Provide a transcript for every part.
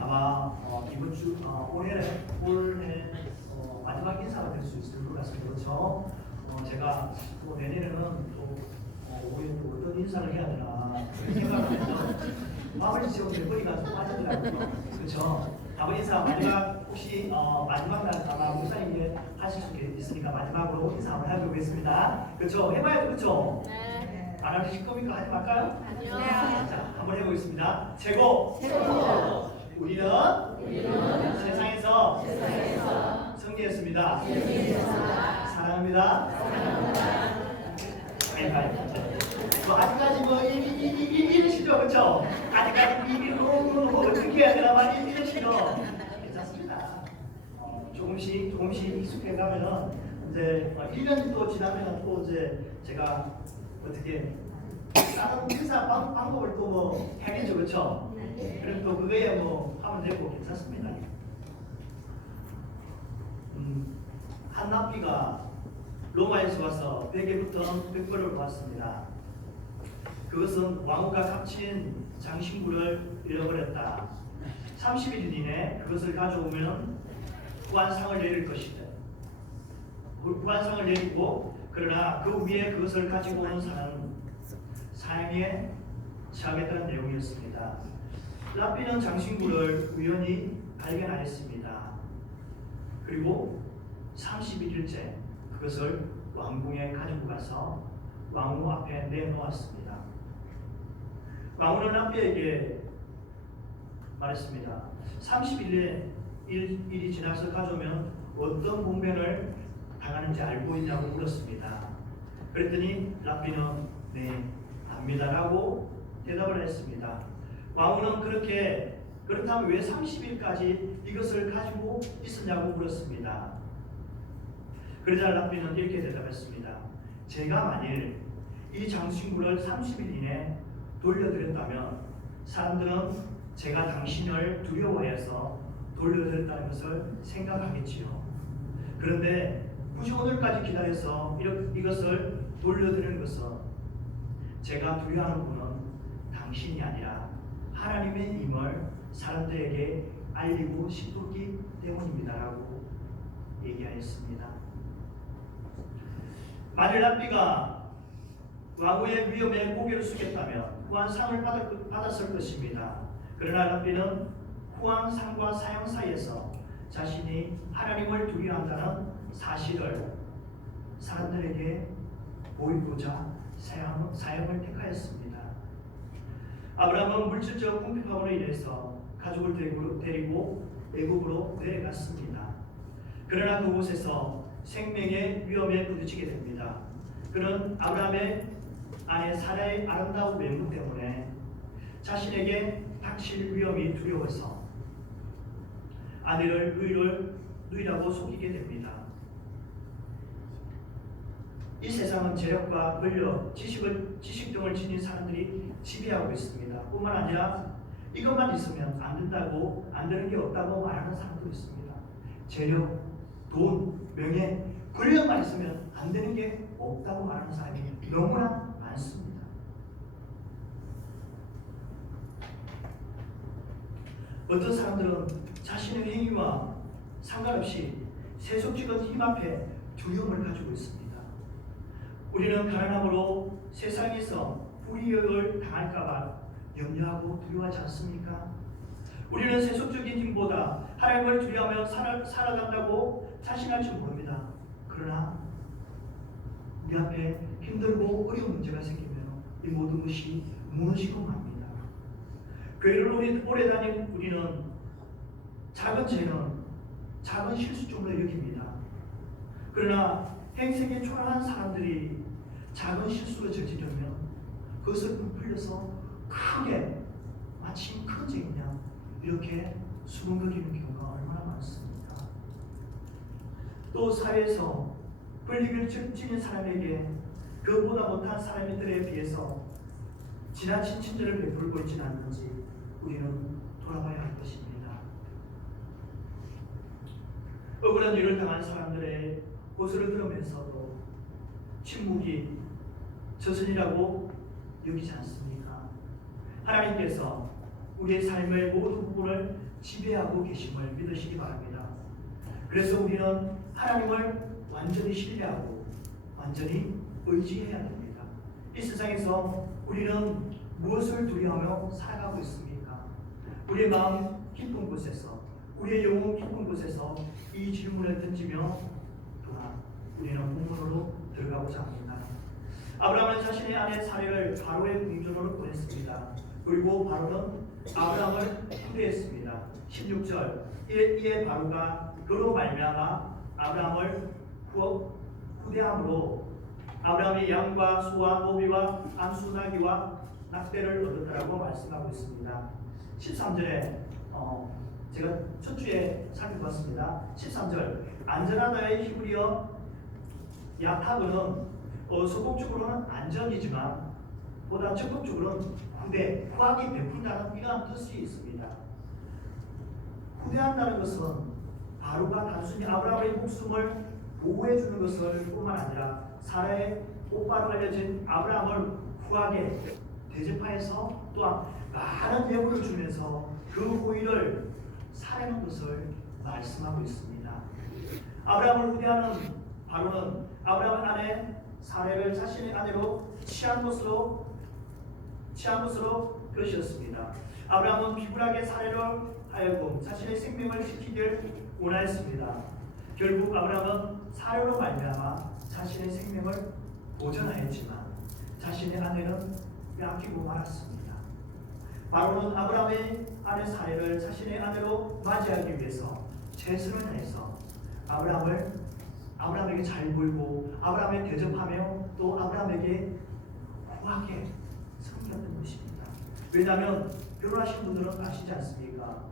아마 이번 주 올해 마지막 인사가 될 수 있을 것 같습니다. 그렇죠? 제가 또 내년에는 또 오히려 또 어떤 인사를 해야 되나 생각을 해서 마음을 지금 몇 번이가 좀 빠지더라고요. 그렇죠? 다음 인사 마지막 혹시 마지막 날 아마 목사님이 하실 수 있으니까 마지막으로 인사 한번 해보겠습니다. 그렇죠? 해봐야죠, 그렇죠? 네. 안 하실 겁니까? 하지 말까요? 아니요. 자, 한번 해보겠습니다. 최고. 우리는 세상에서 승리했습니다. 사랑합니다. 아직까지 뭐 이러시죠, 그렇죠? 아직까지 어떻게 해야 되나 막 이러시죠. 괜찮습니다. 조금씩 익숙해가면은 이제 1년이 또 지나면은 또 이제 제가 어떻게 다른 회사 방법을 또 뭐 해야겠죠, 그렇죠? 그럼 또 그거에 뭐 하면 되고 괜찮습니다. 한납비가 로마에서 와서 베개부터 100벌을 받았습니다. 그것은 왕후가 값진 장신구를 잃어버렸다. 30일 이내 그것을 가져오면 후한상을 내릴 것이다. 후한상을 내리고 그러나 그 위에 그것을 가지고 오는 사람은 사형에 처하겠다는 내용이었습니다. 랍비는 장신구를 우연히 발견하였습니다. 그리고 31일째 그것을 왕궁에 가지고 가서 왕후 앞에 내놓았습니다. 왕후는 랍비에게 말했습니다. 30일이 지나서 가져오면 어떤 봉변을 당하는지 알고 있냐고 물었습니다. 그랬더니 랍비는 네, 압니다라고 대답을 했습니다. 왕후는 그렇다면 왜 30일까지 이것을 가지고 있었냐고 물었습니다. 그러자 랍비는 이렇게 대답했습니다. 제가 만일 이 장신구를 30일 이내 돌려드렸다면 사람들은 제가 당신을 두려워해서 돌려드렸다는 것을 생각하겠지요. 그런데 굳이 오늘까지 기다려서 이것을 돌려드리는 것은 제가 두려워하는 분은 당신이 아니라 하나님의 임을 사람들에게 알리고 싶었기 때문입니다라고 얘기하였습니다. 만일 랍비가 왕후의 위험에 고개를 숙였다면 후한상을 받았을 것입니다. 그러나 랍비는 후한상과 사형 사이에서 자신이 하나님을 두려워한다는 사실을 사람들에게 보이고자 사형을 택하였습니다. 아브라함은 물질적 궁핍함으로 인해서 가족을 데리고 애굽으로 내려갔습니다. 그러나 그곳에서 생명의 위험에 부딪히게 됩니다. 그는 아브라함의 아내 사라의 아름다운 외모 때문에 자신에게 닥칠 위험이 두려워서 아내를 누이라고 속이게 됩니다. 이 세상은 재력과 권력, 지식 등을 지닌 사람들이 지배하고 있습니다. 뿐만 아니라 이것만 있으면 안 된다고, 안 되는 게 없다고 말하는 사람도 있습니다. 재력, 돈, 명예, 권력만 있으면 안 되는 게 없다고 말하는 사람이 너무나 많습니다. 어떤 사람들은 자신의 행위와 상관없이 세속적인 힘 앞에 두려움을 가지고 있습니다. 우리는 가난함으로 세상에서 불이익을 당할까봐 염려하고 두려워하지 않습니까? 우리는 세속적인 힘보다 하나님을 두려워하며 살아간다고 자신할 줄 모릅니다. 그러나 우리 앞에 힘들고 어려운 문제가 생기면 이 모든 것이 무너지고 맙니다. 교회를 오래 다닌 우리는 작은 죄는 작은 실수점으로 여깁니다. 그러나 행색에 초라한 사람들이 작은 실수를 저지르면 그것을 부풀려서 크게 마치 큰 죄이냐 이렇게 수군거리는 경우가 얼마나 많습니까? 또 사회에서 권력을 지닌 사람에게 그보다 못한 사람들에 비해서 지나친 친절을 베풀고 있지는 않는지 우리는 돌아봐야 할 것입니다. 억울한 일을 당한 사람들의 고소를 들으면서도 침묵이 저선이라고 여기지 않습니까? 하나님께서 우리의 삶의 모든 부분을 지배하고 계심을 믿으시기 바랍니다. 그래서 우리는 하나님을 완전히 신뢰하고 완전히 의지해야 됩니다. 이 세상에서 우리는 무엇을 두려워하며 살아가고 있습니까? 우리의 마음 깊은 곳에서, 우리의 영혼 깊은 곳에서 이 질문을 던지며 또한 우리는 본문으로 들어가고자 합니다. 아브라함은 자신의 아내 사례를 바로의 궁전으로 보냈습니다. 그리고 바로는 아브라함을 후대했습니다. 16절 이에 바로가 그로 말미암아 아브라함을 후대함으로 아브라함이 양과 소와 노비와 암수나귀와 낙대를 얻었다라고 말씀하고 있습니다. 13절에 제가 첫 주에 살펴봤습니다. 13절 안전하다의 히브리어 야타그는 소극적으로는 안전이지만 보다 적극적으로는 후하게 베푼다는 이러한 뜻이 있습니다. 후대한다는 것은 바로가 단순히 아브라함의 목숨을 보호해 주는 것을 뿐만 아니라 사라의 오빠로 알려진 아브라함을 후하게 대접하여서 또한 많은 예물을 주면서 그 후의를 사려는 것을 말씀하고 있습니다. 아브라함을 후대하는 바로는 아브라함의 아내 사례를 자신의 아내로 취한 것으로 것이었습니다. 아브라함은 비굴하게 사례로 하여금 자신의 생명을 지키길 원하였습니다. 결국 아브라함은 사례로 말미암아 자신의 생명을 보존하였지만 자신의 아내는 빼앗기고 말았습니다. 바로는 아브라함의 아내 사례를 자신의 아내로 맞이하기 위해서 최선을 다해서 아브라함에게 잘 보이고 아브라함에 대접하며 또 아브라함에게 후하게 섬겼던 것입니다. 왜냐하면 결혼하신 분들은 아시지 않습니까?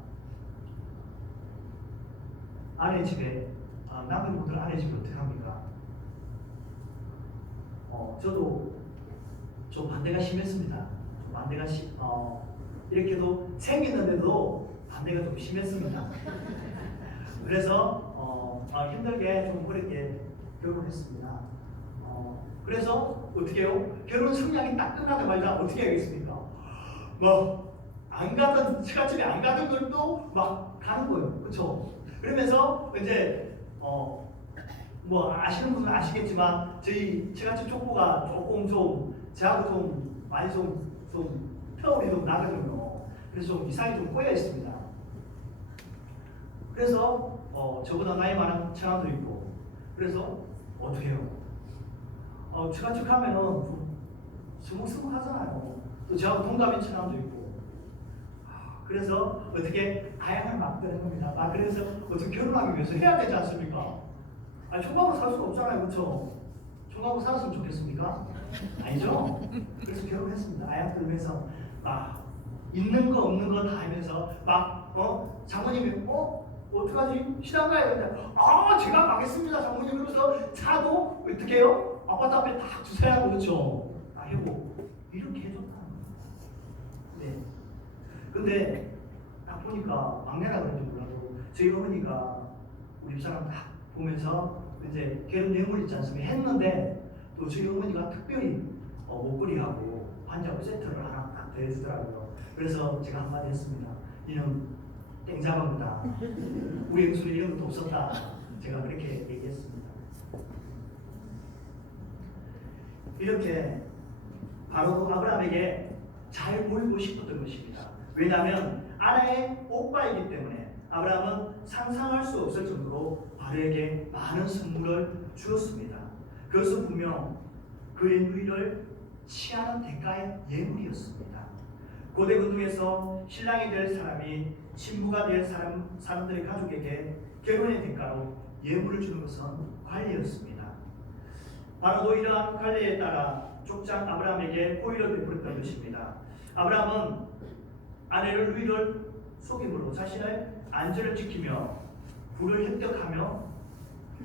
아내 집에 남편분들은 아내 집에 어떻게 합니까? 저도 좀 반대가 심했습니다. 이렇게도 생겼는데도 반대가 좀 심했습니다. 그래서 힘들게 좀 그렇게 결혼했습니다. 그래서 어떻게 해요? 결혼 성장이 딱 끝나자마자 어떻게 하겠습니까? 안 가던 처갓집에 안 가던 것도 막 가는 거예요. 그렇죠? 그러면서 이제 아시는 분은 아시겠지만 저희 처갓집 족보가 조금 저하고 좀 많이 좀 터울이 좀 나거든요. 그래서 좀 이상이 좀 꼬여 있습니다. 그래서 저보다 나이 많은 처남도 있고, 그래서 어떻게 해요? 처갓집 가면은 좀 스묵스묵하잖아요. 또 저하고 동갑인 처남도 있고, 그래서 어떻게 다양한 막대는 겁니다. 그래서 어떻게 결혼하기 위해서 해야 되지 않습니까? 총각으로 살 수가 없잖아요, 그렇죠? 총각으로 살았으면 좋겠습니까? 아니죠? 그래서 결혼했습니다. 아양 들면서 있는 거 없는 거 다 하면서 장모님이 어떡하지? 시장 가야 되는데 제가 가겠습니다 장모님. 그러면서 차도 어떻게 해요? 아파트 앞에 딱 주차하고 그렇죠? 해보고 이렇게 해줬다는 거예요. 네. 근데 딱 보니까 막내라 그런지 몰라도 저희 어머니가 우리 집사람 딱 보면서 이제 결혼 내용을 있지 않습니까? 했는데 또 저희 어머니가 특별히 목걸이하고 반지하고 세트를 하나 딱 더해주더라고요. 그래서 제가 한마디 했습니다. 이놈 땡잡아보다 우리 영수는 이런 것도 없었다. 제가 그렇게 얘기했습니다. 이렇게 바로 아브라함에게 잘 보이고 싶었던 것입니다. 왜냐하면 아내의 오빠이기 때문에 아브라함은 상상할 수 없을 정도로 바로에게 많은 선물을 주었습니다. 그것은 분명 그의 누이를 취하는 대가의 예물이었습니다. 고대 군중에서 신랑이 될 사람이 신부가 될 사람들의 가족에게 결혼의 대가로 예물을 주는 것은 관례였습니다. 바로도 이러한 관례에 따라 족장 아브라함에게 호의를 베풀었던 것입니다. 아브라함은 아내를 누이를 속임으로 자신의 안전을 지키며 부를 획득하며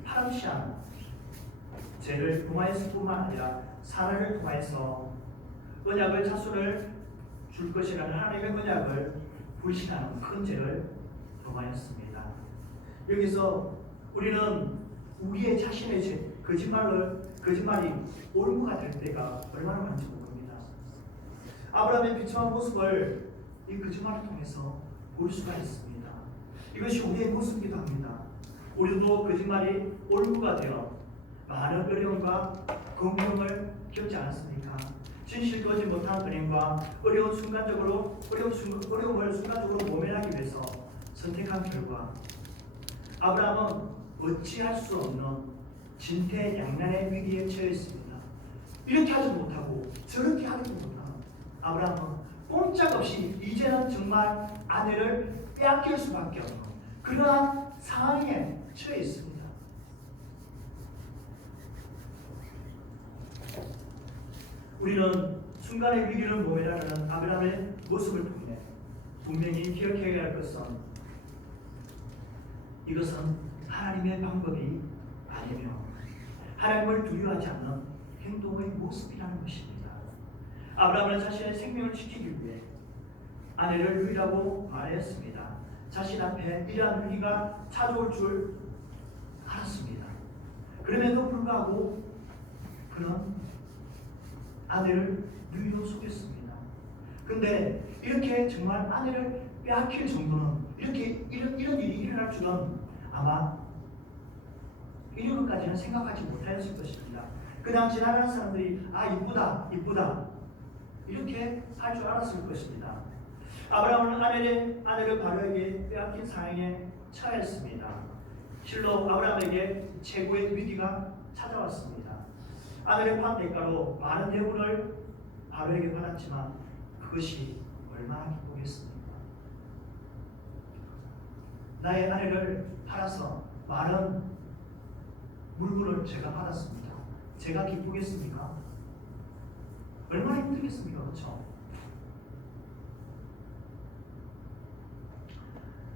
파렴치한 죄를 범하였을 뿐만 아니라 사라를 통하여서 언약을 자손을 줄 것이라는 하나님의 언약을 불신하는 큰 죄를 범하였습니다. 여기서 우리는 우리의 자신의 죄, 거짓말이 올무가 될 때가 얼마나 많지 모릅니다. 아브라함의 비참한 모습을 이 거짓말을 통해서 볼 수가 있습니다. 이것이 우리의 모습이기도 합니다. 우리도 거짓말이 올무가 되어 많은 어려움과 공경을 겪지 않았습니까? 진실 거짓 못한 은행과 어려움을 순간적으로 모면하기 위해서 선택한 결과 아브라함은 어찌할 수 없는 진퇴양난의 위기에 처했습니다. 이렇게 하지도 못하고 저렇게 하지도 못하는 아브라함은 꼼짝없이 이제는 정말 아내를 빼앗길 수밖에 없는 그러한 상황에 처해 있습니다. 우리는 순간의 위기를 모면하는 아브라함의 모습을 통해 분명히 기억해야 할 것은 이것은 하나님의 방법이 아니며 하나님을 두려워하지 않는 행동의 모습이라는 것입니다. 아브라함은 자신의 생명을 지키기 위해 아내를 누이라고 말했습니다. 자신 앞에 이러한 위기가 찾아올 줄 알았습니다. 그럼에도 불구하고 그는 아내를 누이로 속였습니다. 근데 이렇게 정말 아내를 빼앗길 정도는 이런 일이 일어날 줄은 아마 이런 것까지는 생각하지 못하였을 것입니다. 그냥 지나가는 사람들이 이쁘다 이렇게 할 줄 알았을 것입니다. 아브라함은 아내를 바로에게 빼앗긴 상황에 처했습니다. 실로 아브라함에게 최고의 위기가 찾아왔습니다. 아내를 판 대가로 많은 대우를 바로에게 받았지만 그것이 얼마나 기쁘겠습니까? 나의 아내를 팔아서 많은 물건을 제가 받았습니다. 제가 기쁘겠습니까? 얼마나 힘들겠습니까? 그렇죠?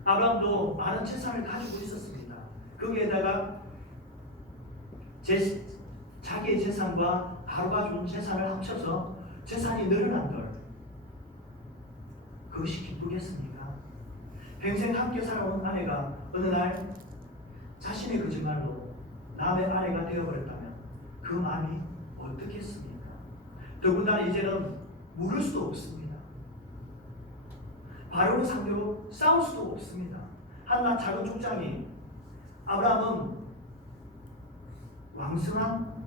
아브라함도 많은 재산을 가지고 있었습니다. 거기에다가 자기의 재산과 바로 가져온 재산을 합쳐서 재산이 늘어난들 그것이 기쁘겠습니까? 평생 함께 살아온 아내가 어느 날 자신의 거짓말로 남의 아내가 되어버렸다면 그 마음이 어떻겠습니까? 더군다나 이제는 물을 수도 없습니다. 바로를 상대로 싸울 수도 없습니다. 한낱 작은 족장이 아브라함은 왕성한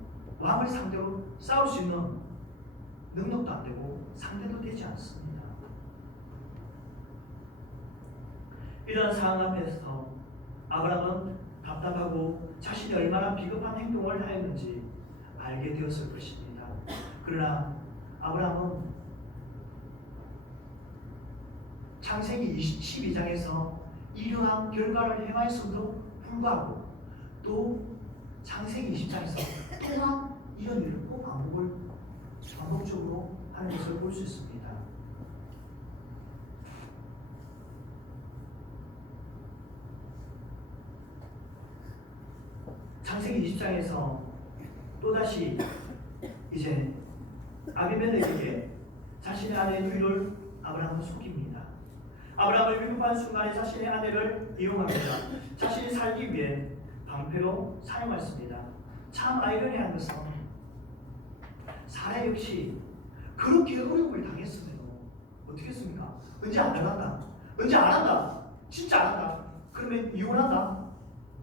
왕을 상대로 싸울 수 있는 능력도 안 되고 상대도 되지 않습니다. 이런 상황 앞에서 아브라함은 답답하고 자신이 얼마나 비겁한 행동을 하였는지 알게 되었을 것입니다. 그러나 아브라함은 창세기 12장에서 이러한 결과를 행하였음에도 불구하고 또 창세기 20장에서 또한 이런 일을 또 반복적으로 하는 것을 볼 수 있습니다. 창세기 20장에서 또다시 이제 아비멜렉에게 자신의 아내 누이를 아브라함은 속입니다. 아브라함을 위급한 순간에 자신의 아내를 이용합니다. 자신이 살기 위해 방패로 사용했습니다. 참 아이러니한 것은 사라 역시 그렇게 어려움을 당했으면 어떻게 했습니까? 언제 안 한다. 언제 안 한다. 진짜 안 한다. 그러면 이혼한다.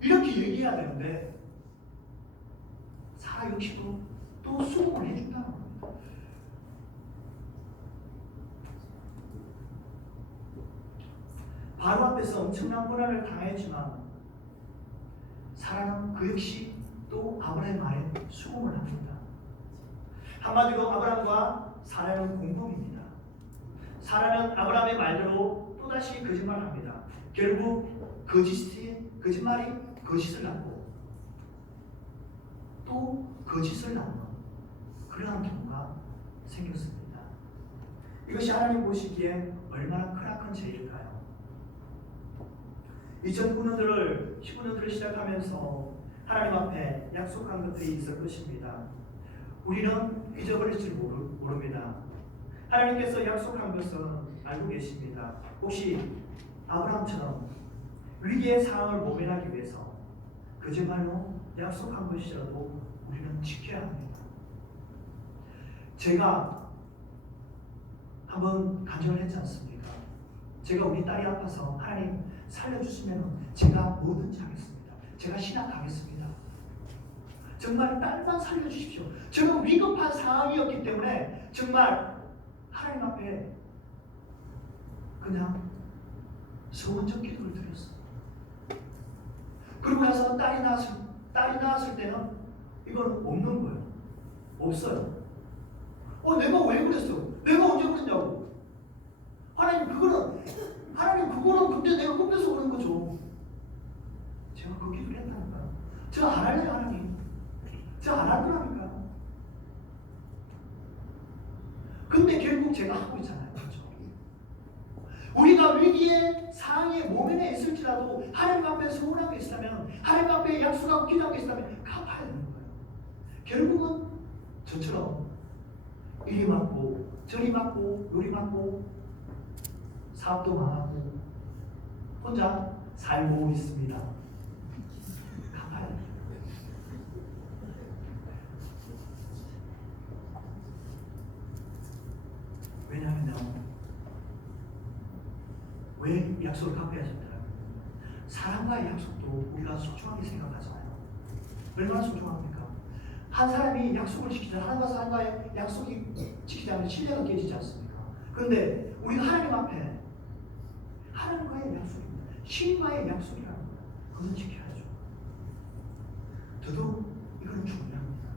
이렇게 얘기해야 되는데 사라 역시도 또 수긍을 해준다는 겁니다. 바로 앞에서 엄청난 고난을 당했지만 사라는 그 역시 또 아브라함의 말에 수긍을 합니다. 한마디로 아브라함과 사라는 공동입니다. 사라는 아브라함의 말대로 또다시 거짓말합니다. 결국 거짓말이 거짓을 낳고 또 거짓을 낳는 그러한 경우가 생겼습니다. 이것이 하나님 보시기에 얼마나 크나큰 죄일까요? 19년들을 시작하면서 하나님 앞에 약속한 것들이 있을 것입니다. 우리는 잊어버릴 줄 모릅니다. 하나님께서 약속한 것은 알고 계십니다. 혹시 아브라함처럼 위기의 상황을 모면하기 위해서 거짓말로 약속한 것이라도 우리는 지켜야 합니다. 제가 한번 간증을 했지 않습니까? 제가 우리 딸이 아파서 하나님 살려주시면 제가 뭐든지 하겠습니다. 제가 신학하겠습니다. 정말 딸만 살려주십시오. 저는 위급한 상황이었기 때문에 정말 하나님 앞에 그냥 소원적 기도를 드렸어요. 그러고 나서 딸이 낳았을 때는 이건 없는 거예요. 없어요. 내가 왜 그랬어? 내가 언제 그랬냐고. 하나님 그거는 근데 내가 꿈에서 그런 거죠. 제가 그 기도를 했다니까요. 제가 안 할래요, 하나님. 제가 안 할 거라니까. 근데 결국 제가 하고 있잖아요. 그렇죠? 우리가 위기의 상황에 모면에 있을지라도 하나님 앞에 소원한 게 있다면, 하나님 앞에 약속하고 기도한 게 있다면 갚아야 되는 거예요. 결국은 저처럼 이리 맞고 저리 맞고 요리 맞고 사업도 망하고 혼자 살고 있습니다. 갚아야 돼요. 왜냐하면 왜 약속을 갚아야 된다는 사람과의 약속도 우리가 소중하게 생각하잖아요. 얼마나 소중합니까? 한 사람이 약속을 지키자 하나님과 사람과의 약속이 지키지 않으면 신뢰가 깨지지 않습니까? 그런데 우리가 하나님 앞에 하나님과의 약속입니다. 신과의 약속이라는 거예요. 그건 지켜야죠. 더더욱 이건 중요합니다.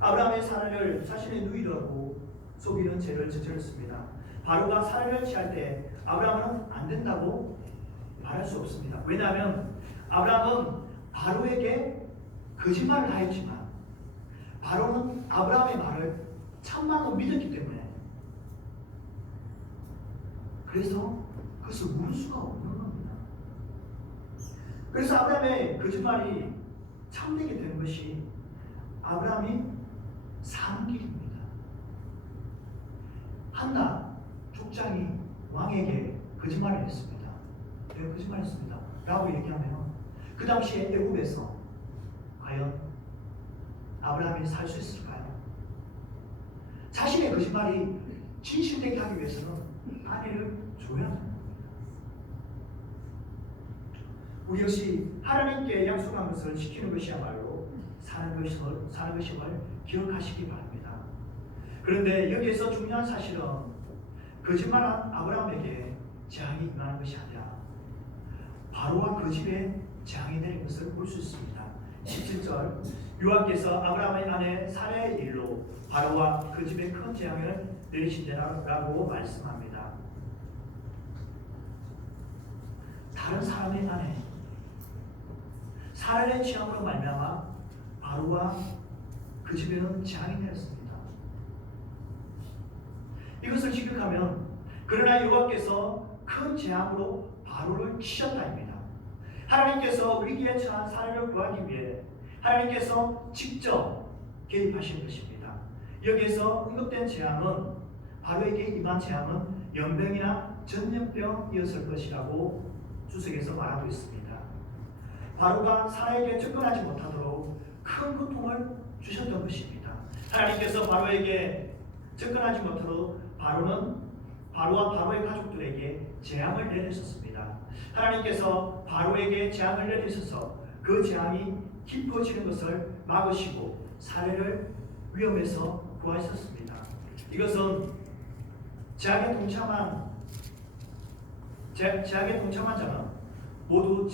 아브라함의 사내를 자신의 누이라고 속이는 죄를 저질렀습니다. 바로가 사내를 취할 때 아브라함은 안 된다고 말할 수 없습니다. 왜냐하면 아브라함은 바로에게 거짓말을 하였지만 바로는 아브라함의 말을 참말로 믿었기 때문에 그래서 그것을 물을 수가 없는 겁니다. 그래서 아브라함의 거짓말이 참되게 되는 것이 아브라함이 사는 길입니다. 한나 족장이 왕에게 거짓말을 했습니다. 왜 거짓말했습니다? 라고 얘기하면 그 당시에 애굽에서 과연 아브라함이 살 수 있을까요? 자신의 거짓말이 진실되게 하기 위해서는 아내를 줘야 합니다. 우리 역시 하나님께 약속한 것을 지키는 것이야말로 사는 것임을 기억하시기 바랍니다. 그런데 여기에서 중요한 사실은 거짓말한 아브라함에게 재앙이 임하는 것이 아니라 바로와 그 집에 재앙이 내린 것을 볼 수 있습니다. 17절 여호와께서 아브라함의 아내 사라의 일로 바로와 그 집에 큰 재앙을 내리신다라고 말씀합니다. 다른 사람의 아내 사라의 취함으로 말미암아 바로와 그 집에는 재앙이 내렸습니다. 이것을 지극하면 그러나 여호와께서 큰 재앙으로 바로를 치셨다입니다. 하나님께서 위기에 처한 사라를 구하기 위해 하나님께서 직접 개입하신 것입니다. 여기에서 언급된 재앙은 바로에게 임한 재앙은 연병이나 전염병이었을 것이라고 주석에서 말하고 있습니다. 바로가 사라에게 접근하지 못하도록 큰 고통을 주셨던 것입니다. 하나님께서 바로에게 접근하지 못하도록 바로와 바로의 가족들에게 재앙을 내리셨습니다. 하나님께서 바로에게 재앙을 내리셔서 그 재앙이 깊어지는 것을 막으시고 사례를 위험에서 구하셨습니다. 이것은 재앙에 동참한 자는 모두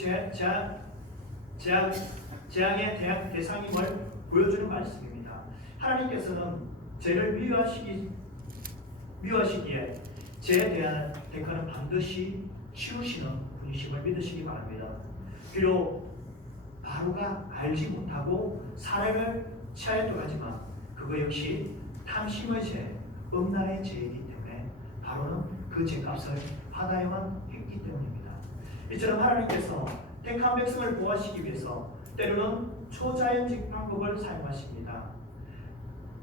재앙의 대상임을 보여주는 말씀입니다. 하나님께서는 죄를 미워하시기에 죄에 대한 대가는 반드시 치우시는 분이심을 믿으시기 바랍니다. 비록 바로가 알지 못하고 사례를 취하였다고 하지만 그거 역시 탐심의 죄, 음란의 죄이기 때문에 바로는 그 죄값을 받아야만 했기 때문입니다. 이처럼 하나님께서 택한 백성을 보호하시기 위해서 때로는 초자연적 방법을 사용하십니다.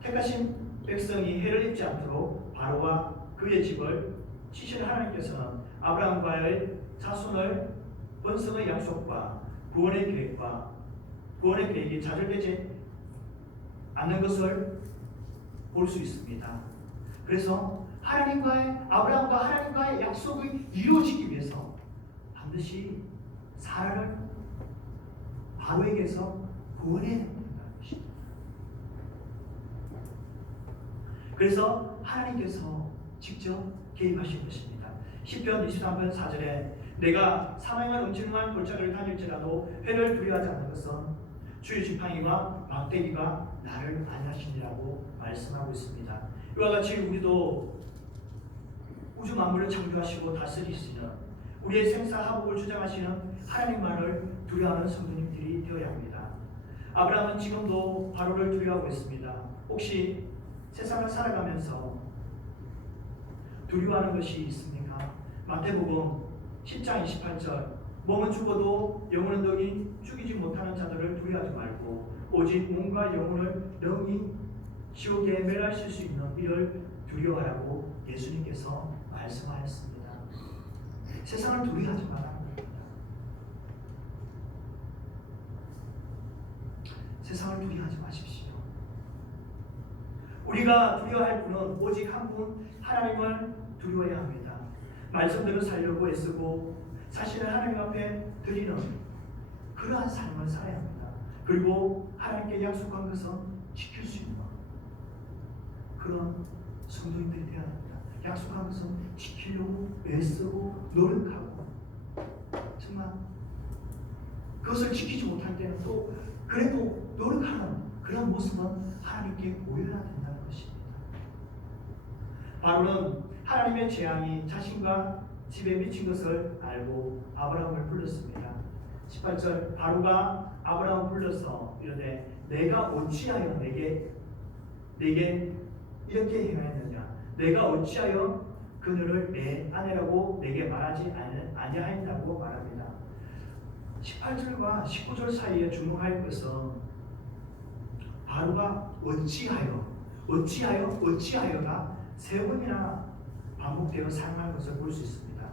택하신 백성이 해를 입지 않도록 바로와 그의 집을 치신 하나님께서는 아브라함과의 자손을 번성의 약속과 구원의 계획이 좌절되지 않는 것을 볼 수 있습니다. 그래서 아브라함과 하나님과의 약속이 이루어지기 위해서 반드시 사라를 바로에게서 구원해야 된다는 것입니다. 그래서 하나님께서 직접 개입하신 것입니다. 시편 23편 4절에 내가 사망의 음침한 골짜기를 다닐지라도 회를 두려워하지 않는 것은 주의 지팡이와 막대기가 나를 안위하시니라고 말씀하고 있습니다. 이와 같이 우리도 우주 만물을 창조하시고 다스리시는 우리의 생사하복을 주장하시는 하나님만을 두려워하는 성도님들이 되어야 합니다. 아브라함은 지금도 바로를 두려워하고 있습니다. 혹시 세상을 살아가면서 두려워하는 것이 있습니까? 마태복음 10장 28절 몸은 죽어도 영혼은 너희 죽이지 못하는 자들을 두려워하지 말고 오직 몸과 영혼을 영이 지옥에 멸하실 수 있는 이를 두려워하라고 예수님께서 말씀하셨습니다. 세상을 두려워하지 말라는 겁니다. 세상을 두려워하지 마십시오. 우리가 두려워할 분은 오직 한 분 하나님을 두려워해야 합니다. 말씀대로 살려고 애쓰고 자신을 하나님 앞에 드리는 그러한 삶을 살아야 합니다. 그리고 하나님께 약속한 것은 지킬 수 있는 그런 성도님들이 되어야 합니다. 약속한 것은 지키려고 애쓰고 노력하고 정말 그것을 지키지 못할 때는 또 그래도 노력하는 그런 모습은 하나님께 보여야 된다는 것입니다. 바로는 하나님의 재앙이 자신과 집에 미친 것을 알고 아브라함을 불렀습니다. 18절 바로가 아브라함을 불러서 이르되 내가 어찌하여 내게 이렇게 행하였느냐 내가 어찌하여 그녀를 내 아내라고 내게 말하지 아니하였다고 말합니다. 18절과 19절 사이에 주목할 것은 바로가 어찌하여가 세 번이나 반복되어 사용한 것을 볼 수 있습니다.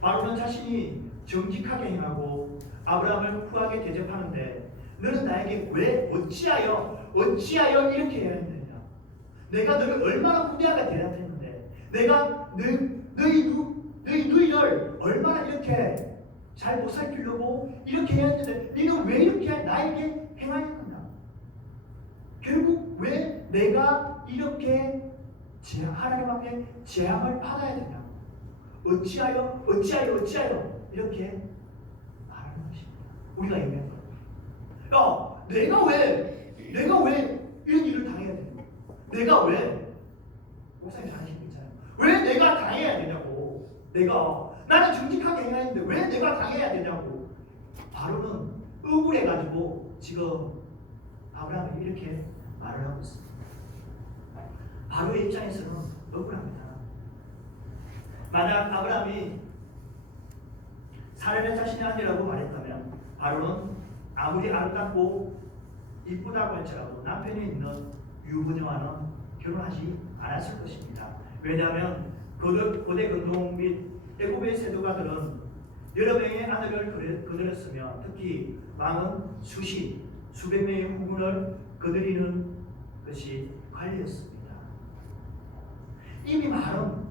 바로는 자신이 정직하게 행하고 아브라함을 후하게 대접하는데 너는 나에게 왜 어찌하여 이렇게 해야 했느냐 내가 너를 얼마나 후대하게 대접했는데 내가 너희 누이를 얼마나 이렇게 잘 보살피려고 이렇게 해야 했는데 너는 왜 이렇게 나에게 행하였느냐 결국 왜 내가 이렇게 하나님 앞에 재앙을 받아야 되냐 어찌하여 이렇게 말하는 것입니다. 우리가 얘기하는 거예요. 내가 왜 이런 일을 당해야 되냐 내가 왜 목사님 당하신 거 있잖아요. 왜 내가 당해야 되냐고 나는 정직하게 행하는데 왜 내가 당해야 되냐고 바로는 억울해가지고 지금 아브라함이 이렇게 말을 하고 있습니다. 바로의 입장에서는 억울합니다. 만약 아브라함이 사라를 자신의 아내라고 말했다면 바로는 아무리 아름답고 이쁘다고 할지라도 남편이 있는 유부녀와는 결혼하지 않았을 것입니다. 왜냐하면 고대 근동 및 애굽의 세도가들은 여러 명의 아내를 거느렸으며 특히 왕은 수백 명의 후궁을 거느리는 것이 관리였습니다. 이미 많은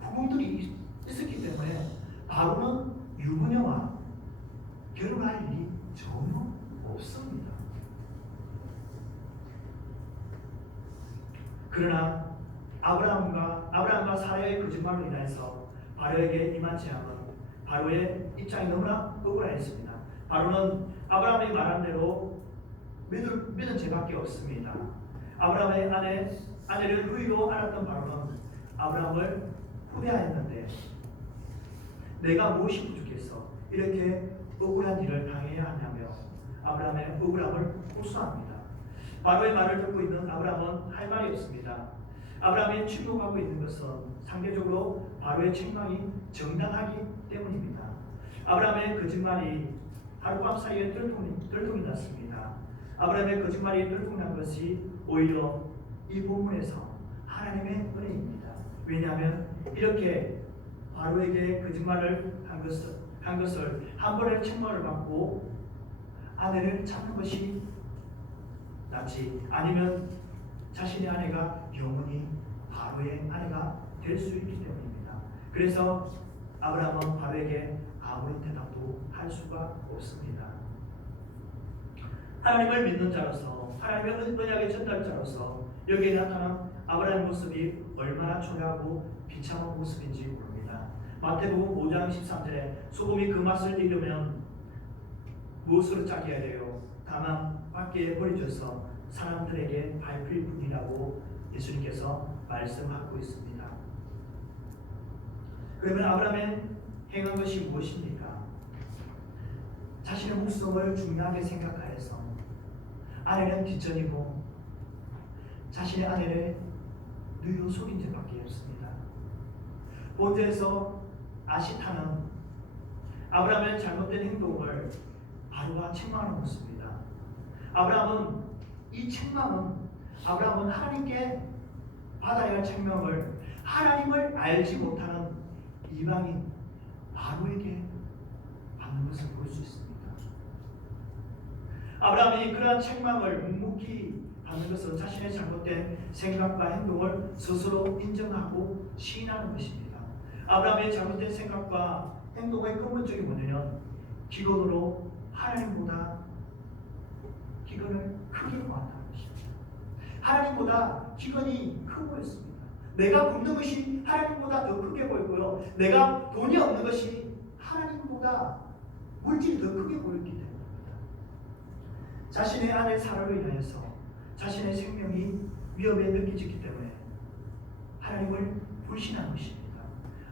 후궁들이 있었기 때문에 바로는 유부녀와 결혼할 일이 전혀 없습니다. 그러나 아브라함과 사라의 거짓말로 인해서 바로에게 임한 재앙은 바로의 입장이 너무나 억울했습니다. 바로는 아브라함이 말한 대로 믿은 죄밖에 없습니다. 아브라함의 아내를 루이로 알았던 바로는 아브라함을 후회하였는데 내가 무엇이 부족해서 이렇게 억울한 일을 당해야 하냐며 아브라함의 억울함을 호소합니다. 바로의 말을 듣고 있는 아브라함은 할 말이 없습니다. 아브라함이 충격하고 있는 것은 상대적으로 바로의 책망이 정당하기 때문입니다. 아브라함의 거짓말이 하룻밤 사이에 뜰통이 났습니다. 아브라함의 거짓말이 뜰통난 것이 오히려 이 본문에서 하나님의 은혜입니다. 왜냐하면 이렇게 바로에게 거짓말을 한 것을 한 번의 책망을 받고 아내를 찾는 것이 낫지 아니면 자신의 아내가 영원히 바로 바로의 아내가 될 수 있기 때문입니다. 그래서 아브라함은 바로에게 아무런 대답도 할 수가 없습니다. 하나님을 믿는 자로서, 하나님의 언약의 전달자로서 여기에 나타난 아브라함의 모습이 얼마나 초라하고 비참한 모습인지 모릅니다. 마태복음 5장 13절에 소금이 그 맛을 잃으면 무엇으로 짜게 돼요? 다만 밖에 버려져서 사람들에게 밟힐 뿐이라고 예수님께서 말씀하고 있습니다. 그러면 아브라함의 행한 것이 무엇입니까? 자신의 목숨을 중요하게 생각하여서 아내는 뒷전이고 자신의 아내를 누이로 속인 죄밖에 없습니다. 본절에서 아시타는 아브라함의 잘못된 행동을 바로가 책망하는 것입니다. 이 책망은 아브라함은 하나님께 받아야 할 책망을 하나님을 알지 못하는 이방인 바로에게 받는 것을 볼 수 있습니다. 아브라함이 그러한 책망을 묵묵히 받는 것은 자신의 잘못된 생각과 행동을 스스로 인정하고 시인하는 것입니다. 아브라함의 잘못된 생각과 행동의 근본적이 뭐냐면 기근으로 하나님보다 기근을 크게 보았다는 것입니다. 하나님보다 기근이 크 보였습니다. 내가 굶는 것이 하나님보다 더 크게 보였고요. 내가 돈이 없는 것이 하나님보다 물질이 더 크게 보였기 때문입니다. 자신의 아내 사라로 인하여서 자신의 생명이 위험에 느껴졌기 때문에 하나님을 불신한 것입니다.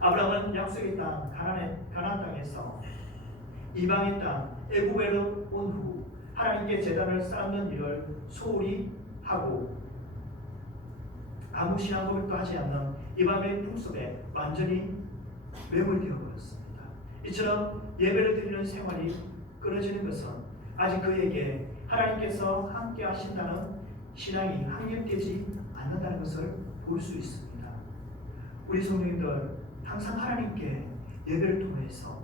아브라함은 약속의 땅 가나안 땅에서 이방의 땅 애굽에 온 후 하나님께 제단을 쌓는 일을 소홀히 하고 아무 신앙 고백도 하지 않는 이방의 풍습에 완전히 매몰되어 버렸습니다. 이처럼 예배를 드리는 생활이 끊어지는 것은 아직 그에게 하나님께서 함께 하신다는 신앙이 확립되지 않는다는 것을 볼 수 있습니다. 우리 성도님들 항상 하나님께 예배를 통해서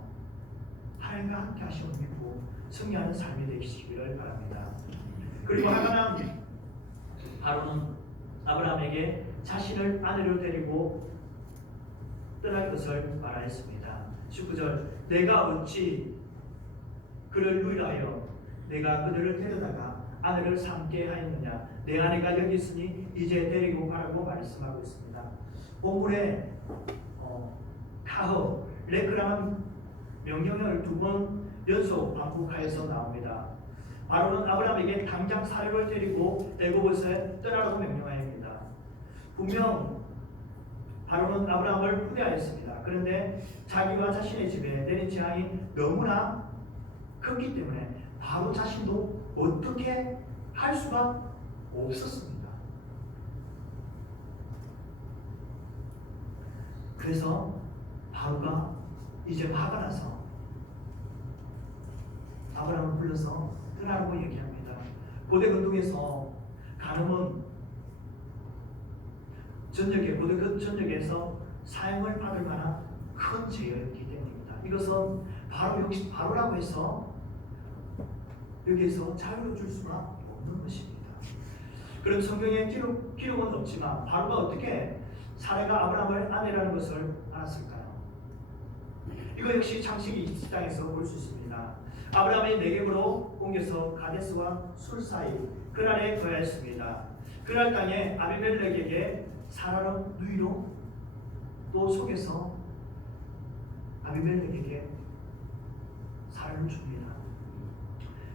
하나님과 함께 하심을 믿고 승리하는 삶이 되시기를 바랍니다. 그리고 하나는 바로는 아브라함에게 자신을 아내로 데리고 떠날 것을 말하였습니다. 19절 내가 어찌 그를 누이하여 내가 그들을 데려다가 아내를 삼게 하였느냐 내 아내가 여기 있으니 이제 데리고 가라고 말씀하고 있습니다. 본문에 카흐 레크라는 명령을 2번 연속 반복하여서 나옵니다. 바로는 아브라함에게 당장 사륙을 데리고 애굽에서 떠나라고 명령하였습니다. 분명 바로는 아브라함을 후대하였습니다. 그런데 자기와 자신의 집에 내린 재앙이 너무나 컸기 때문에 바로 자신도 어떻게 할 수가 없었습니다. 그래서 바로가 이제 화가 나서 아브라함을 불러서 떠나라고 얘기합니다. 고대 근동에서 간음은 고대 전역에서 사형을 받을 만한 큰 죄였기 때문입니다. 이것은 바로 역시 바로라고 해서 여기에서 자유를 줄 수가 없는 것입니다. 그럼 성경에 기록은 없지만 바로가 어떻게 사례가 아브라함을 아내라는 것을 알았을까요? 이거 역시 창세기 20장에서 볼 수 있습니다. 아브라함이 네겝으로 옮겨서 가데스와 술 사이 그랄에 거하였습니다. 그랄 땅에 아비멜렉에게 사라를 누이로 또 속에서 아비멜렉에게 사라를 줍니다.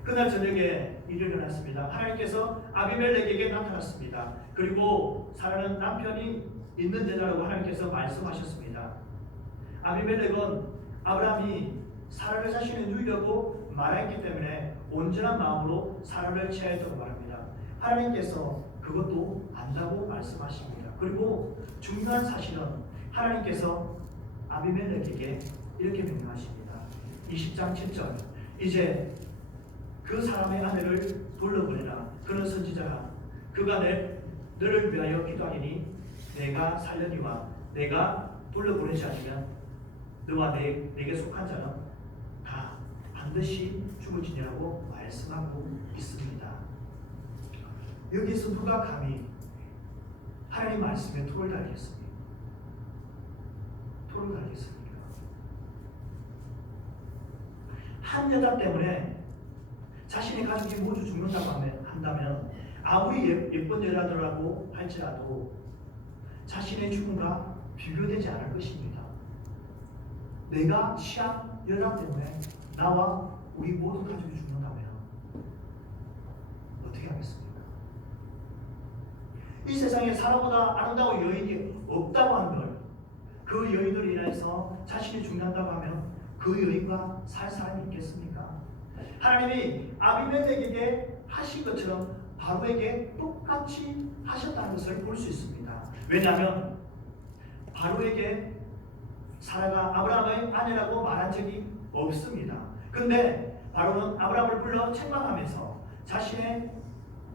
그날 저녁에 일이 일어났습니다. 하나님께서 아비멜렉에게 나타났습니다. 그리고 사라는 남편이 있는 데라고 하나님께서 말씀하셨습니다. 아비멜렉은 아브라함이 사라를 자신의 누이라고 말했기 때문에 온전한 마음으로 사라를 취하였다고 말합니다. 하나님께서 그것도 안다고 말씀하십니다. 그리고 중요한 사실은 하나님께서 아비멜렉에게 이렇게 명령하십니다. 20장 7절 이제 그 사람의 아내를 돌려보내라. 그는 선지자라. 그가 너를 위하여 기도하리니 내가 살려니와 내가 돌려보내지 않으면 너와 내게 속한 자는 다 반드시 죽을지니라고 말씀하고 있습니다. 여기서 누가 감히 하나님 말씀에 토를 달겠습니까? 토를 달겠습니까? 한 여자 때문에 자신의 가족이 모두 죽는다고 한다면 아무리 예쁜 여자들라고 할지라도 자신의 죽음과 비교되지 않을 것입니다. 내가 취한 여자 때문에 나와 우리 모든 가족이 죽는다면 어떻게 하겠습니까? 이 세상에 사람보다 아름다운 여인이 없다고 하는 걸, 그 여인으로 인해서 자신이 죽는다고 하면 그 여인과 살 사람이 있겠습니까? 하나님이 아비멜렉에게 하신 것처럼 바로에게 똑같이 하셨다는 것을 볼 수 있습니다. 왜냐하면 바로에게 사라가 아브라함의 아내라고 말한 적이 없습니다. 그런데 바로는 아브라함을 불러 책망하면서 자신의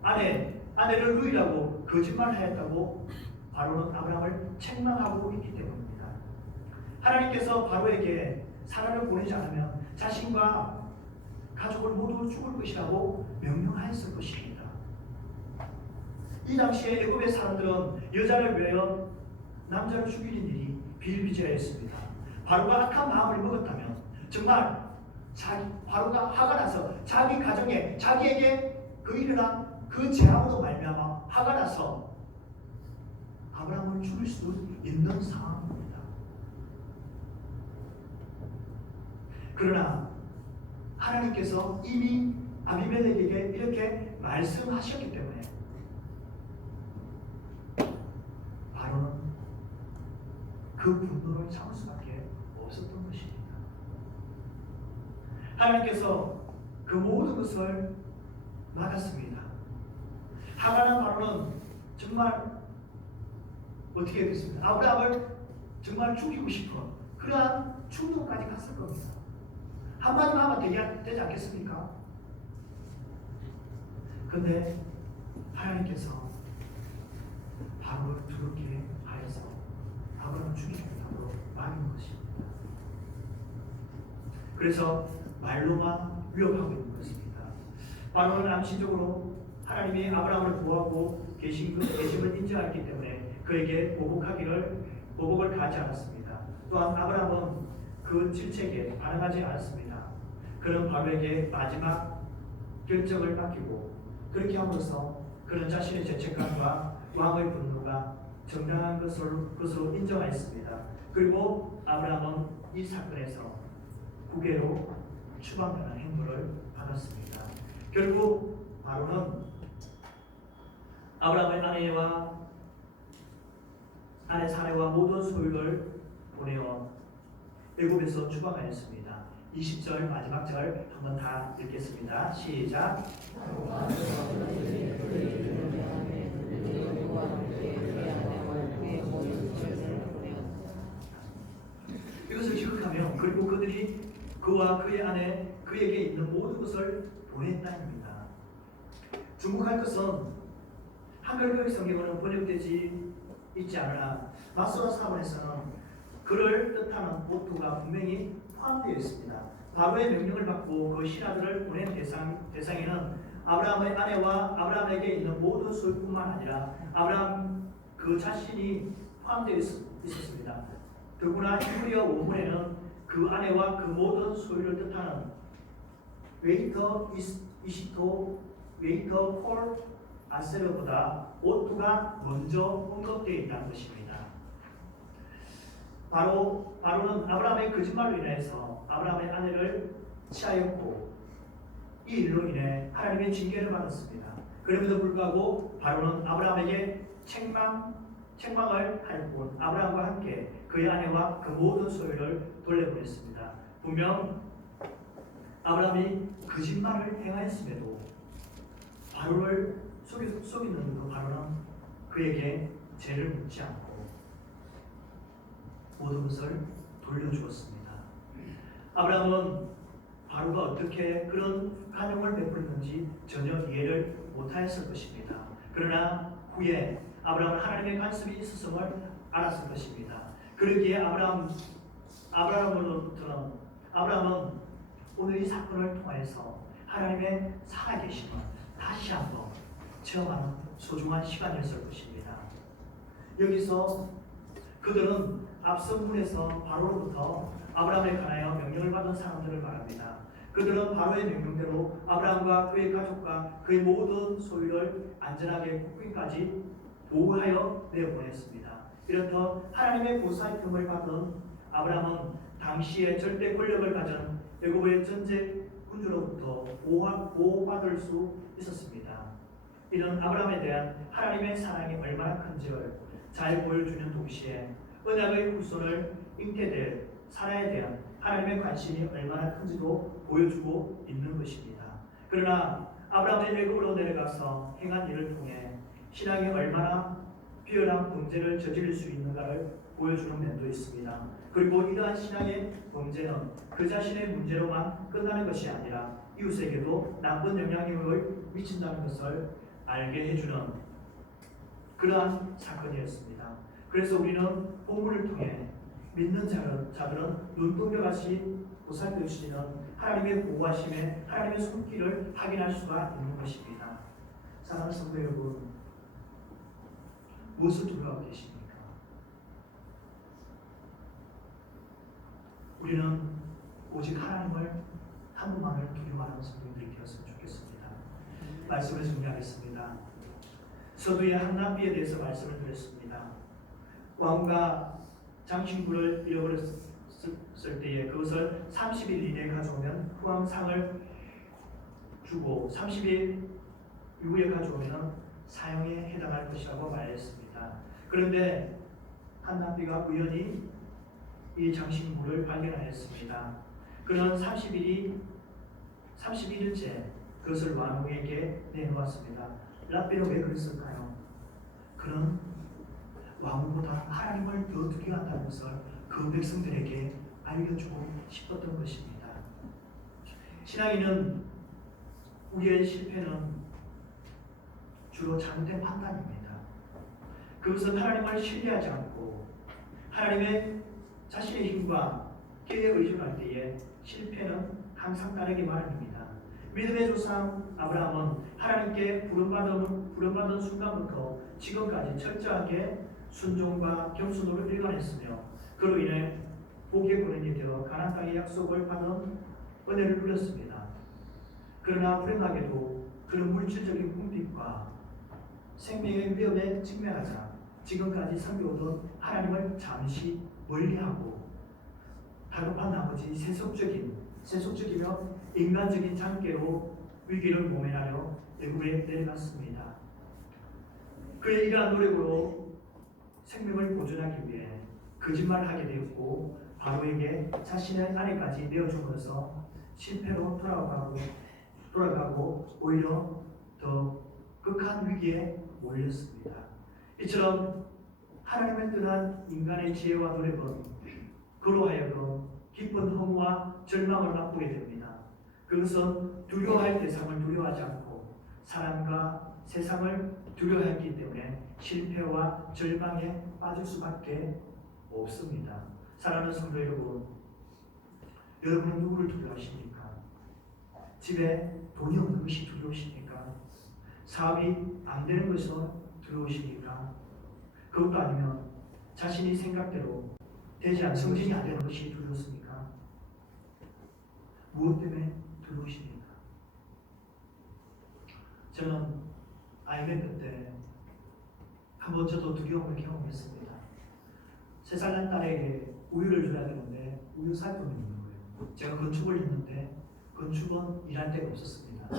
아내를 루이라고 거짓말하였다고 바로는 아브라함을 책망하고 있기 때문입니다. 하나님께서 바로에게 사라를 보내지 않으면 자신과 가족을 모두 죽을 것이라고 명령하였을 것입니다. 이 당시에 애굽의 사람들은 여자를 위하여 남자를 죽이는 일이 비일비재했습니다. 바로가 악한 마음을 먹었다면 정말 바로가 화가 나서 자기 가정에 자기에게 그 일어난 그 재앙으로 말미암아 화가 나서 아브라함을 죽일 수 있는 상황입니다. 그러나 하나님께서 이미 아비멜렉에게 이렇게 말씀하셨기 때문에 바로는 그 분노를 참을 수밖에 없었던 것입니다. 하나님께서 그 모든 것을 막았습니다. 하나는 바로는 정말 어떻게 됐습니까? 아브라함을 정말 죽이고 싶은 그러한 충동까지 갔을 겁니다. 한마디만 하면 되지 않겠습니까? 그런데 하나님께서 바로를 두렵게 하여서 아브라함을 죽이겠다고 막은 것입니다. 그래서 말로만 위협하고 있는 것입니다. 바로는 암시적으로 하나님이 아브라함을 보호하고 계심을 인정했기 때문에 그에게 보복을 가하지 않았습니다. 또한 아브라함은 그 질책에 반응하지 않았습니다. 그는 바로에게 마지막 결정을 맡기고 그렇게 함으로써 그는 자신의 죄책감과 왕의 분노가 정당한 것으로 인정하였습니다. 그리고 아브라함은 이 사건에서 국외로 추방하는 행보를 받았습니다. 결국 바로는 아브라함의 아내 사라와 모든 소유를 보내어 애굽에서 추방하였습니다. 20절 마지막 절 한번 다 읽겠습니다. 시작. 이것을 기억하며 그리고 그들이 그와 그의 아내 그에게 있는 모든 것을 보냈다입니다. 주목할 것은 한글교회 성경으로는 번역되지 있지 않으나 마소라 사본에서는 그를 뜻하는 오토가 분명히 포함되어 있습니다. 바로의 명령을 받고 그 신하들을 보낸 대상에는 아브라함의 아내와 아브라함에게 있는 모든 소유뿐만 아니라 아브라함 그 자신이 포함되어 있었습니다. 더구나 히브리어 원문에는 그 아내와 그 모든 소유를 뜻하는 웨이터 이시토 웨이터 콜 아세르보다 오토가 먼저 언급되어 있다는 것입니다. 바로는 아브라함의 거짓말로 인해서 아브라함의 아내를 취하였고 이 일로 인해 하나님의 징계를 받았습니다. 그럼에도 불구하고 바로는 아브라함에게 책망을 하였고 아브라함과 함께 그의 아내와 그 모든 소유를 돌려보냈습니다. 분명 아브라함이 거짓말을 행하였음에도 바로를 속이는 그 바로는 그에게 죄를 묻지 않고 모든 것을 돌려주었습니다. 아브라함은 바로가 어떻게 그런 간용을 베풀었는지 전혀 이해를 못하였을 것입니다. 그러나 후에 아브라함은 하나님의 간섭이 있었음을 알았을 것입니다. 그러기에 아브라함은 오늘 이 사건을 통해서 하나님의 살아계심을 다시 한번 체험하는 소중한 시간이었을 것입니다. 여기서 그들은 앞선 문에서 바로로부터 아브라함에 관하여 명령을 받은 사람들을 말합니다. 그들은 바로의 명령대로 아브라함과 그의 가족과 그의 모든 소유를 안전하게 국vin까지 보호하여 내보냈습니다. 이렇듯 하나님의 보살핌을 받은 아브라함은 당시에 절대 권력을 가진 애굽의 전제 군주로부터 보호받을 수 있었습니다. 이는 아브라함에 대한 하나님의 사랑이 얼마나 큰지를 잘 보여주는 동시에 언약의 후손을 잉태될 사라에 대한 하나님의 관심이 얼마나 큰지도 보여주고 있는 것입니다. 그러나 아브라함이 애굽으로 내려가서 행한 일을 통해 신앙이 얼마나 비열한 범죄를 저지를 수 있는가를 보여주는 면도 있습니다. 그리고 이러한 신앙의 범죄는 그 자신의 문제로만 끝나는 것이 아니라 이웃에게도 나쁜 영향력을 미친다는 것을 알게 해주는 그러한 사건이었습니다. 그래서 우리는 본문을 통해 믿는 자들은 눈동자같이 보살펴 주시는 하나님의 보호하심에 하나님의 손길을 확인할 수가 있는 것입니다. 사랑하는 성도 여러분, 무엇을 두려워하고 계십니까? 우리는 오직 하나님을 한 분만을 두려워하는 성도들이 되었으면 좋겠습니다. 말씀을 정리하겠습니다. 서두에 한나비에 대해서 말씀을 드렸습니다. 왕과 장신구를 잃어버렸을 때에 그것을 30일 이내에 가져오면 후왕상을 주고 30일 이후에 가져오면 사형에 해당할 것이라고 말했습니다. 그런데 한나비가 우연히 이 장신구를 발견하였습니다. 그는 31일째 그것을 왕에게 내놓았습니다. 랍비는 왜 그랬을까요? 그는 왕보다 하나님을 더 두려워한다는 것을 그 백성들에게 알려주고 싶었던 것입니다. 신앙인은 우리의 실패는 주로 잘못된 판단입니다. 그것은 하나님을 신뢰하지 않고 하나님의 자신의 힘과 깨에 의존할 때에 실패는 항상 따르기 마련입니다. 믿음의 조상 아브라함은 하나님께 부름받은 순간부터 지금까지 철저하게 순종과 겸손으로 일관했으며 그로 인해 복의 권인이 되어 가나안 땅의 약속을 받은 은혜를 누렸습니다. 그러나 불행하게도 그런 물질적인 궁핍과 생명의 위험에 직면하자 지금까지 섬겨오던 하나님을 잠시 멀리하고 다급한 나머지 세속적이며 인간적인 장깨로 위기를 모면하려 애굽에 내려갔습니다. 그의 이러한 노력으로 생명을 보존하기 위해 거짓말을 하게 되었고 바로에게 자신의 아내까지 내어주면서 실패로 돌아가고 오히려 더 극한 위기에 몰렸습니다. 이처럼 하나님을 떠난 인간의 지혜와 노력은 그로 하여금 깊은 허무와 절망을 맛보게 됩니다. 그것은 두려워할 대상을 두려워하지 않고 사람과 세상을 두려워했기 때문에 실패와 절망에 빠질 수밖에 없습니다. 사랑하는 성도 여러분, 여러분은 누구를 두려워하십니까? 집에 돈이 없는 것이 두려우십니까? 사업이 안 되는 것이 두려우십니까? 그것도 아니면 자신이 생각대로 되지 않은 성진이 안 되는 것이 두렵습니까? 무엇 때문에 두려우십니까? 저는 IMF 때 한번 저도 두려움을 경험했습니다. 3살 난 딸에게 우유를 줘야 되는데 우유 살 돈이 없는 거예요. 제가 건축을 했는데 건축은 일할 데가 없었습니다.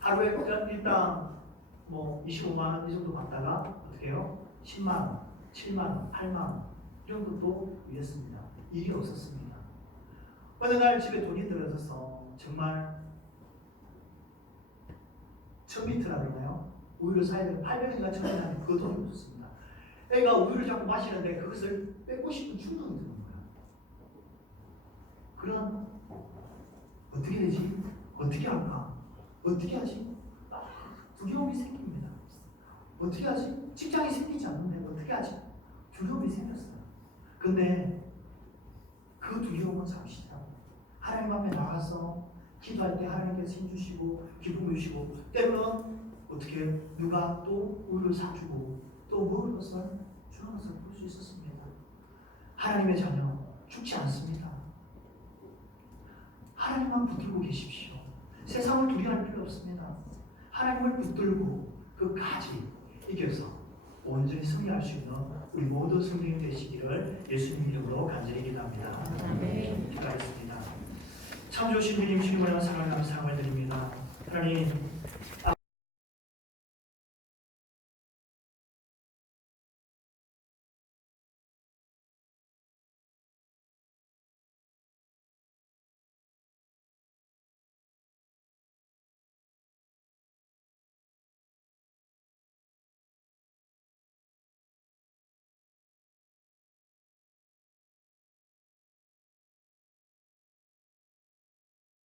하루에 일당 25만 원 이 정도 받다가 어떻게 해요? 10만 원, 7만 원, 8만 원 이 정도도 일했습니다. 일이 없었습니다. 어느 날 집에 돈이 들어져서 정말 1000리터라 그러나요? 우유를 사야 되는 800원인가 1000원인가 그 돈이 없었습니다. 애가 우유를 자꾸 마시는데 그것을 뺏고 싶은 충동이 드는 거예요. 그럼 어떻게 되지? 어떻게 할까? 어떻게 하지? 두려움이 생깁니다. 어떻게 하지? 직장이 생기지 않는데 어떻게 하지? 두려움이 생겼어요. 근데 그 두려움은 잠시라고. 하나님 앞에 나가서 기도할 때 하나님께서 힘주시고 기쁨 주시고 때로는 어떻게 누가 또 우유를 사주고 또 먹을 것을 주는 그런 것을 볼 수 있었습니다. 하나님의 자녀 죽지 않습니다. 하나님만 붙들고 계십시오. 세상을 두려워할 필요 없습니다. 하나님을 붙들고 끝까지 이겨서 온전히 승리할 수 있는 우리 모든 성도님 되시기를 예수님 이름으로 간절히 기도합니다. 기도하겠습니다. 참 좋으신 주님, 주님을 사랑하는 감사함을 드립니다. 하나님,